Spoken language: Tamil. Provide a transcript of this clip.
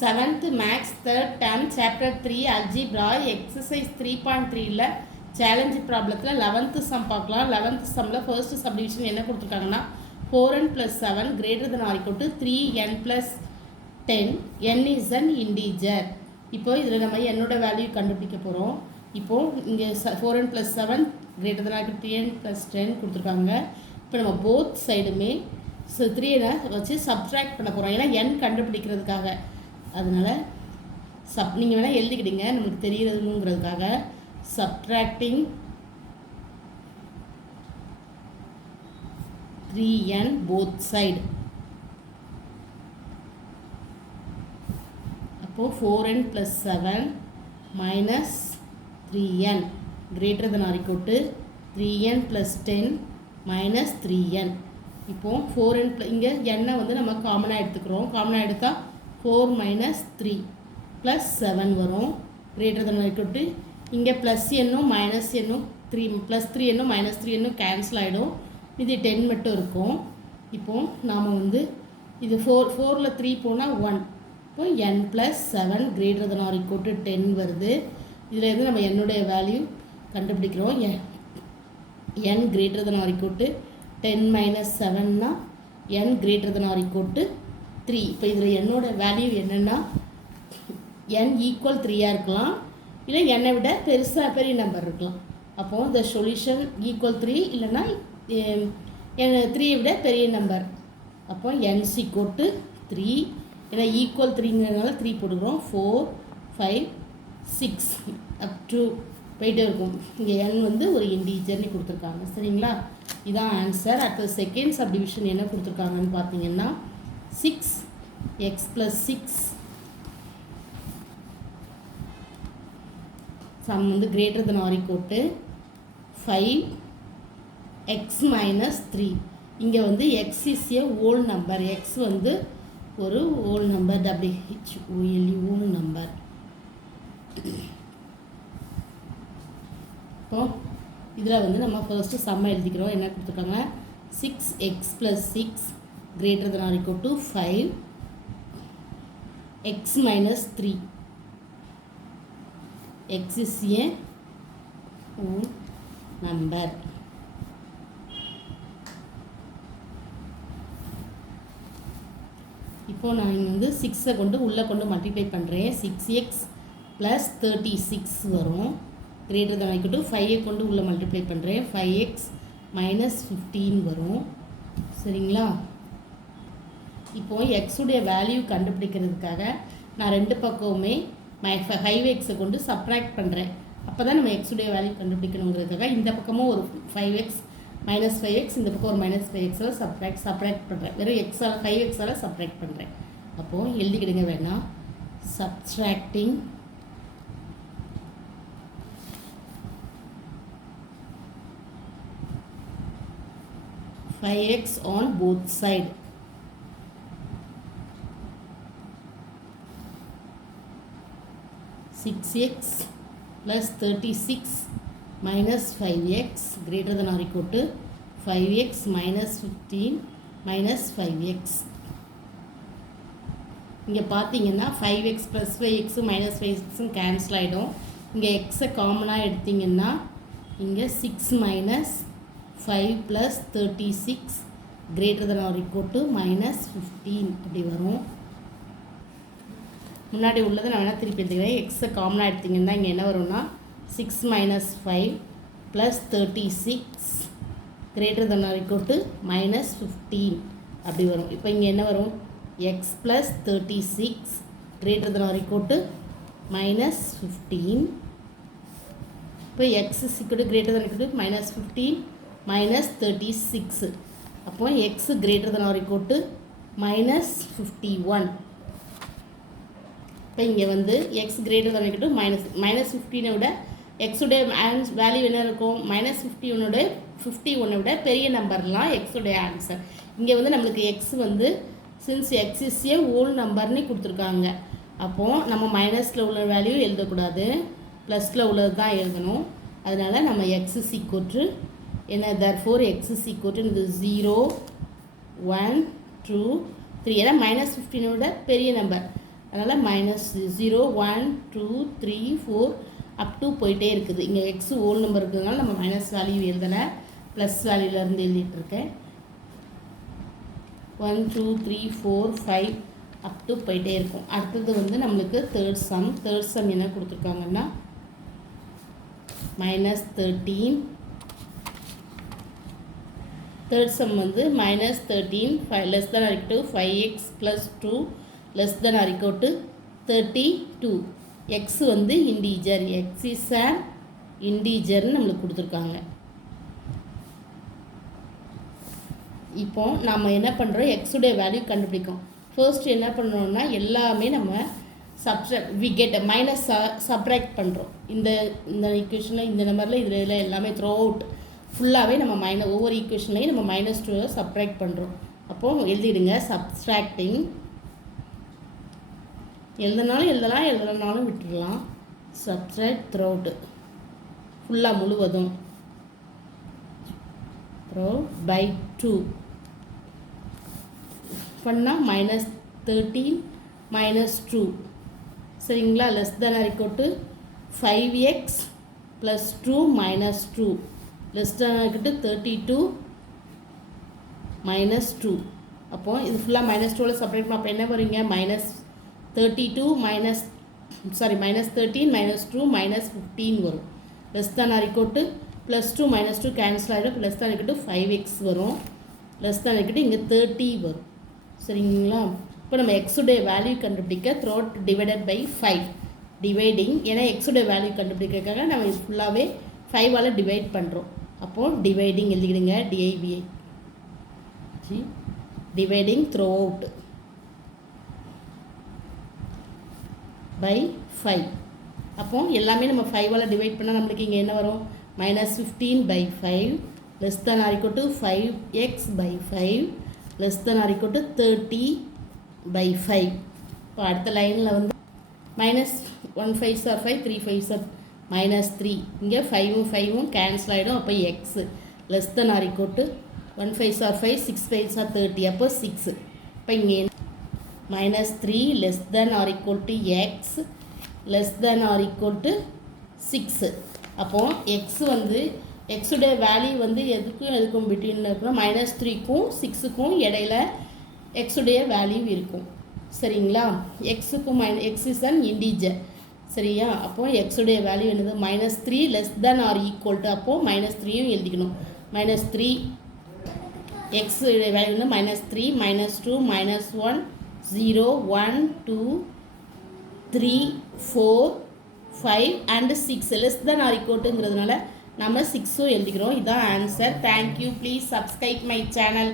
7th Max 3rd term Chapter 3 Algebra Exercise 3.3ல challenge ப்ராப்ளத்தில் 11th சம் பார்க்கலாம். 11th சம்மில் ஃபர்ஸ்ட் சப்டிவிஷன் என்ன கொடுத்துருக்காங்கன்னா 4n + 7 greater than or equal to 3n + 10 n is an integer. இப்போ இதில் நம்ம என்னோட வேல்யூ கண்டுபிடிக்க போகிறோம். இப்போது இங்கே 4n + 7 greater than or equal to 3n + 10 கொடுத்துருக்காங்க. இப்போ நம்ம போத் சைடுமே 3 வச்சு சப்ட்ராக்ட் பண்ண போகிறோம். ஏன்னா n கண்டுபிடிக்கிறதுக்காக, அதனால் நீங்கள் வேணால் எழுதிக்கிடுங்க நமக்கு தெரிகிறதுங்கிறதுக்காக. subtracting 3n both side. அப்போ 4n + 7 minus 3n greater than or equal to 3n + 10 minus 3n. இப்போ 4n இங்கே n வந்து நம்ம காமனாக எடுத்துக்கிறோம். காமனாக எடுத்தால் 4 minus 3 plus 7 வரும். greater than or equal to இங்கே ப்ளஸ் என்னும் மைனஸ் என்னும் 3 ப்ளஸ் 3 என்னும் மைனஸ் 3 என்னும் கேன்சல் ஆகிடும். இது 10 மட்டும் இருக்கும். இப்போது நாம் வந்து இது 4ல் 3 போனால் 1. இப்போ n + 7 greater than or equal to 10 வருது. இதில் இருந்து நம்ம என்னுடைய வேல்யூ கண்டுபிடிக்கிறோம். n greater than or equal to 10 minus 7னா n greater than or equal to 3. இப்போ இதில் என்னோட வேல்யூ என்னென்னா n = 3 இருக்கலாம், இல்லை n விட பெரிய நம்பர் இருக்கலாம். அப்போது இந்த சொல்யூஷன் = 3 இல்லைன்னா 3 விட பெரிய நம்பர். அப்போ n = 3. ஏன்னா = 3ங்கிறதுனால 3 போட்டுக்கிறோம். 4 5 6 அப் டு போயிட்டே இருக்கும். இங்கே n வந்து ஒரு இன்டீஜர்னு கொடுத்துருக்காங்க. சரிங்களா, இதான் ஆன்சர். அடுத்த செகண்ட் சப்டிவிஷன் என்ன கொடுத்துருக்காங்கன்னு பார்த்தீங்கன்னா 6x + 6 சம் வந்து greater than or equal to 5x - 3. இங்கே வந்து x is a whole number. x வந்து ஒரு whole number, WHOLE whole number. இப்போ இதில் வந்து நம்ம ஃபர்ஸ்ட்டு சம்மை எழுதிக்கிறோம். என்ன கொடுத்துருக்காங்க 6x + 6 greater than or equal to 5x - 3. x is a whole number. இப்போது நான் இங்கே வந்து 6 கொண்டு உள்ளே கொண்டு மல்டிப்ளை பண்ணுறேன். 6x + 36 வரும். greater than or equal to 5 கொண்டு உள்ளே மல்டிப்ளை பண்ணுறேன். 5x - 15 வரும். சரிங்களா, இப்போது எக்ஸுடைய வேல்யூ கண்டுபிடிக்கிறதுக்காக நான் ரெண்டு பக்கமுமே 5x கொண்டு சப்ட்ராக்ட் பண்ணுறேன். அப்போ தான் நம்ம எக்ஸுடைய வேல்யூ கண்டுபிடிக்கணுங்கிறதுக்காக இந்த பக்கமும் ஒரு 5x -5x, இந்த பக்கம் ஒரு -5x சப்ட்ராக்ட் பண்ணுறேன். வெறும் எக்ஸால் 5xால் சப்ட்ராக்ட் பண்ணுறேன். அப்போது எழுதிக்கிடுங்க வேணாம். Subtracting 5x on both side. (6x + 36 - 5x greater than or equal to 5x - 15 - 5x. இங்கே பார்த்தீங்கன்னா 5x + 5x -5x கேன்சல் ஆகிடும். இங்கே எக்ஸை காமனாக எடுத்திங்கன்னா இங்கே 6 - 5 + 36 greater than or equal to -15 அப்படி வரும். முன்னாடி உள்ளதை நான் வேணால் திருப்பி எடுத்துக்கிறேன். எக்ஸை காமனாக எடுத்திங்கன்னா இங்கே என்ன வரும்னா 6 - 5 + 36 greater than or equal to -15 அப்படி வரும். இப்போ இங்கே என்ன வரும் x + 36 greater than or equal to -15. இப்போ x greater than or equal to -15 -36. அப்போ x greater than or equal to -51. இப்போ இங்கே வந்து x greater than or equal to -15 விட எக்ஸுடைய வேல்யூ என்ன இருக்கும் -51 விட பெரிய நம்பர்லாம் எக்ஸுடைய ஆன்சர். இங்கே வந்து நம்மளுக்கு x வந்து since x is a whole நம்பர்னு கொடுத்துருக்காங்க. அப்போது நம்ம மைனஸில் உள்ள வேல்யூ எழுதக்கூடாது, ப்ளஸில் உள்ளது தான் எழுதணும். அதனால் நம்ம x = என்ன, therefore x = 0 1 2 3. ஏன்னா -15 விட பெரிய நம்பர். அதனால் மைனஸ் 0 1 2 3 4 அப் டு போயிட்டே இருக்குது. இங்கே எக்ஸ் ஹோல் நம்பர் இருக்கிறதுனால நம்ம மைனஸ் வேல்யூ எழுதலை, ப்ளஸ் வேல்யூலேருந்து எழுதிட்டுருக்கேன். 1 2 3 4 5 அப் டு போயிட்டே இருக்கும். அடுத்தது வந்து நம்மளுக்கு தேர்ட் சம் என்ன கொடுத்துருக்காங்கன்னா -13. தேர்ட் சம் வந்து -13 less than or equal to 5x plus 2 less than or equal to 32. x வந்து இன்டீஜர், x is an இன்டீஜர்னு நம்மளுக்கு கொடுத்துருக்காங்க. இப்போ நம்ம என்ன பண்ணுறோம், எக்ஸுடைய வேல்யூ கண்டுபிடிக்கும். ஃபர்ஸ்ட் என்ன பண்ணுறோம்னா எல்லாமே நம்ம வி கெட் மைனஸ் சப்ராக்ட் பண்ணுறோம். இந்த ஈக்குவேஷனில் இந்த நம்பரில் இதில் எல்லாமே த்ரோ அவுட் ஃபுல்லாகவே நம்ம ஒவ்வொரு ஈக்குவேஷன்லையும் நம்ம -2 சப்ராக்ட் பண்ணுறோம். அப்போது எழுதிடுங்க சப்ஸ்ட்ராக்டிங். எழுதனாலும் விட்டுடலாம். சப்ஸ்ட்ராக்ட் த்ரோ அவுட் ஃபுல்லாக முழுவதும் by 2 பண்ணால் -13 -2 சரிங்களா. Less than or equal to 5x + 2 -2 less than or equal to 32 -2. அப்போது இது ஃபுல்லாக -2ல் செப்பரேட் பண்ண அப்போ என்ன வருவீங்க, -32 -13 -2 -15 வரும். Less than or equal to +2 -2 cancel ஆகிடும். Less than equal to 5x வரும். லெஸ் தேன் ஈக்குவல் டு இங்கே 30 வரும். சரிங்களா. இப்போ நம்ம எக்ஸுடைய வேல்யூ கண்டுபிடிக்க த்ரோட் டிவைடட் பை 5 டிவைடிங். ஏன்னா எக்ஸுடைய வேல்யூ கண்டுபிடிக்கிறதுக்காக நம்ம இது ஃபுல்லாகவே 5ஆல் டிவைட் பண்ணுறோம். அப்போது டிவைடிங் எழுதிக்கிடுங்க, டிஐபிஐ டிவைடிங் த்ரோ அவுட் பை 5. அப்போது எல்லாமே நம்ம 5ஆல் டிவைட் பண்ணால் நம்மளுக்கு இங்கே என்ன வரும், -15/5 less than or equal to 5x by 5 less than or equal to 30/5. இப்போ அடுத்த லைனில் வந்து -1 5s are 5 3 5s are -3. இங்கே 5 கேன்சல் ஆகிடும். அப்போ x less than or equal to 1 5s are 5 6 5s are 30. அப்போ 6. இப்போ இங்கே -3 less than or equal to x less than or equal to 6. அப்போது எக்ஸ் வந்து எக்ஸுடைய வேல்யூ வந்து எதுக்கும் பிட்வீனில் இருக்குன்னா -3க்கும் 6க்கும் இடையில எக்ஸுடைய வேல்யூ இருக்கும். சரிங்களா. எக்ஸுக்கும் எக்ஸ் இஸ் அன் இன்டீஜர். சரியா. அப்போது எக்ஸுடைய வேல்யூ என்னது, -3 less than or equal to. அப்போது -3யும் எழுதிக்கணும். -3 எக்ஸுடைய வேல்யூ வந்து -3 -2 -1 0 1 2 3 4 5 and 6 less than or equal to ங்கிறதுனால நம்ம 6 எழுதிக்கிறோம். இதுதான் answer. Thank you. Please subscribe my channel.